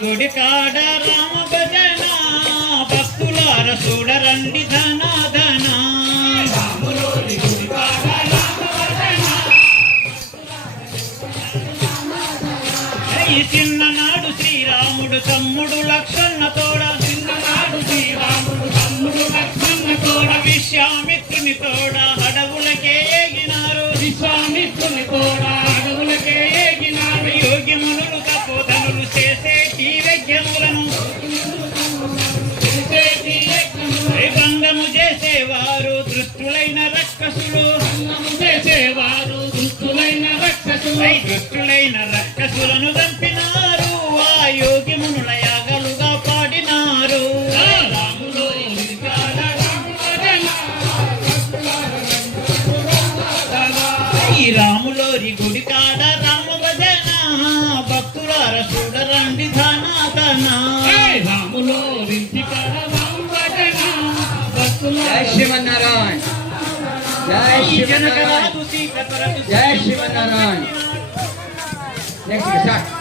గుడి కాడ రామ భజన భక్తులార చూడరండి ధన ధన ఈ చిన్ననాడు శ్రీరాముడు తమ్ముడు లక్ష్మణ తోడ విశ్వామిత్రుని తోడ అడవులకే ఏగినారు యోగి మునులు తపోధనులు చేసేటి యజ్ఞములను భంగము చేసేవారు దృష్టులైన రక్కసులను చంపినారు ఆ యోగి మునుల యాగలుగా పాడినారు ఈ రాములోరి గుడి కాడ రామ భజన భక్తులార చూడరండి ధన ధన జై శ్రీమన్నారాయణ జై శ్రీమన్నారాయణ నెక్స్ట్